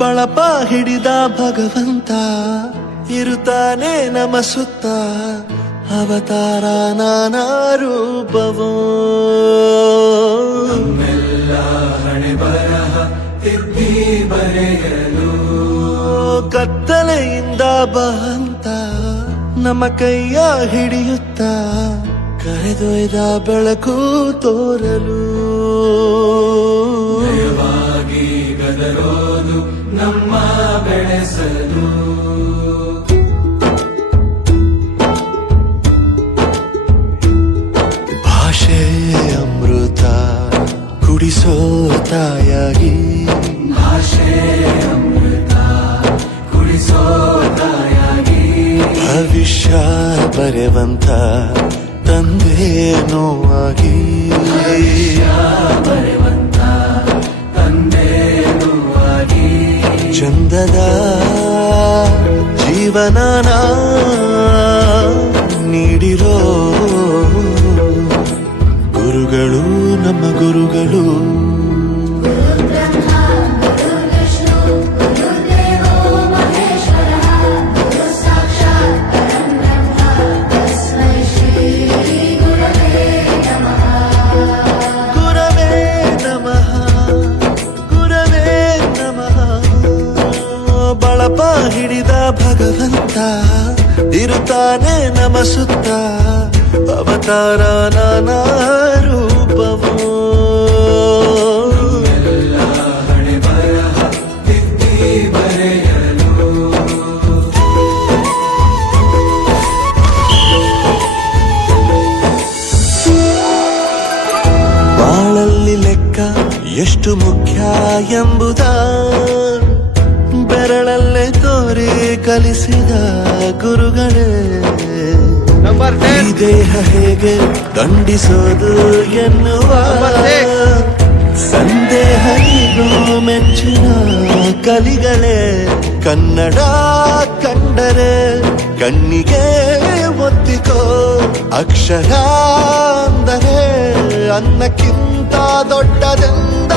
ಬಳಪ ಹಿಡಿದ ಭಗವಂತ ಇರುತ್ತಾನೆ ನಮ ಸುತ್ತ ಅವತಾರ ನಾನಾ ರೂಪವೋ ನಮ್ಮೆಲ್ಲ ಹಣೆ ಬರಹ ತಿದ್ದಿ ಬರೆಯಲು ಕತ್ತಲೆಯಿಂದ ಬಂತ ನಮ್ಮ ಕೈಯ ಹಿಡಿಯುತ್ತ ಕರೆದೊಯ್ದ ಬೆಳಕು ತೋರಲು ದಯವಾಗಿ ಗದರೋದು ನಮ್ಮ ಬೆಳೆಸಲು ಭಾಷೆ ಅಮೃತ ಕುಡಿಸೋ ತಾಯಾಗಿ ಭಾಷೆ ಅಮೃತ ಕುಡಿಸೋ ತಾಯಾಗಿ ಭವಿಷ್ಯ ಬರೆವಂತ ತಂದೇನೋ ಆಗಿ ಬರೆವಂತ ತಂದೇನೂ ಆಗಿ ಚಂದದ ಜೀವನನ ನೀಡಿರೋ ಗುರುಗಳು ನಮ್ಮ ಗುರುಗಳು ಗುರವೇ ನಮಃ ಗುರವೇ ನಮಃ ಬಳಪ ಹಿಡಿದ ಭಗವಂತ ಇರುತ್ತಾನೆ ನಮ ಸುತ್ತ ಅವತಾರ ನಾನಾ ರೂಪವೋ ಎಲ್ಲ ಹಣೆ ಬರಹ ತಿದ್ದಿ ಬರೆಯಲು ಬಾಳಲ್ಲಿ ಲೆಕ್ಕ ಎಷ್ಟು ಮುಖ್ಯ ಎಂಬುದ ಬೆರಳಲ್ಲೇ ತೋರಿ ಕಲಿಸಿದ ಗುರುಗಳೇ ಈ ದೇಹ ಹೇಗೆ ದಂಡಿಸೋದು ಎನ್ನುವ ಸಂದೇಹನಿಗೂ ಮೆಚ್ಚಿನ ಕಲಿಗಳೇ ಕನ್ನಡ ಕಂಡರೆ ಕಣ್ಣಿಗೆ ಒತ್ತಿಕೋ ಅಕ್ಷರ ಅಂದರೆ ಅನ್ನಕ್ಕಿಂತ ದೊಡ್ಡದೆಂದ